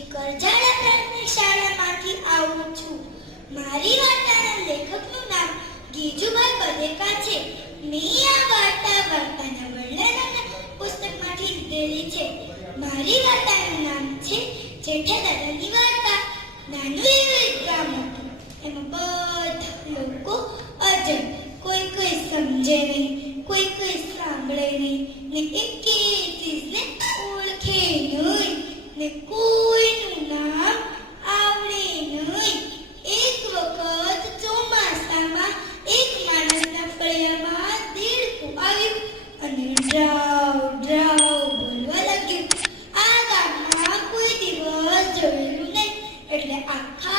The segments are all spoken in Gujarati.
શ્રી પ્રાથમિક શાળામાંથી આવું છું. મારી વાર્તાના લેખકનું નામ ગીજુભાઈ પદેકા છે. મેં આ વાર્તા વાર્તાના વર્ણનના પુસ્તકમાંથી લીધેલી છે. મારી વાર્તાનું નામ છે જેઠા દાદાની વાર્તા. નાનું એવું એક ગામ હતું. એમાં બધા લોકો અજબ, કોઈ કઈ સમજે નહીં, કોઈ કઈ સાંભળે નહીં ને એક ડ્રવ ડ્રવ બોલવા લાગ્યું. આ ગામમાં કોઈ દિવસ જોયેલું નહીં. એટલે આખા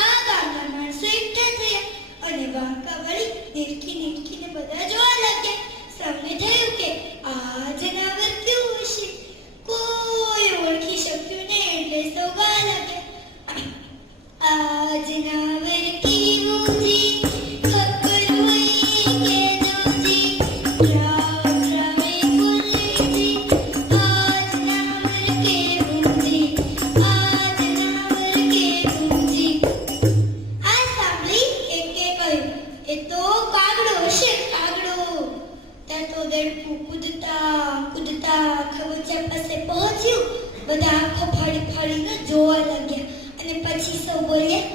ગોદડકું કૂદતા કૂદતા ખબુચા પાસે પહોંચ્યું, બધા આંખો ફાડી ફાડીને જોવા લાગ્યા. અને પછી સૌ બોલ્યા,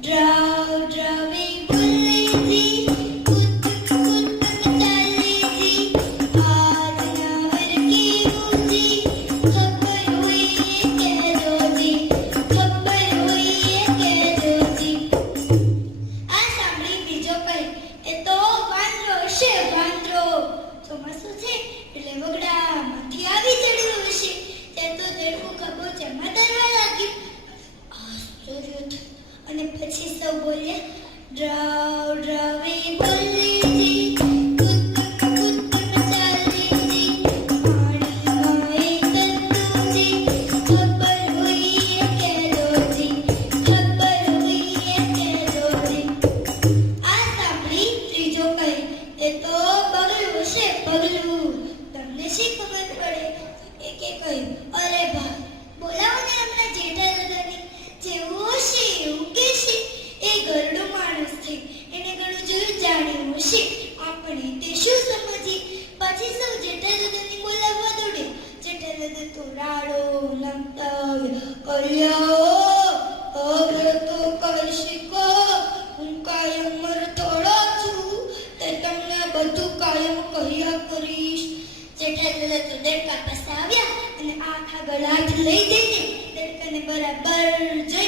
ડ્રાવ, ડ્રાવે અને પછી સૌ બોલ્યા ડ્રાવ ડ્રાવે ગોલી હું કાયમ મરતોડો છું, તે તમને બધું કાયમ કહ્યા કરીશ. જેઠાલાલ તો દેડકા પાસે આવ્યા અને આખા ગળાટ લઈ જઈને દેડકાને બરાબર જઈ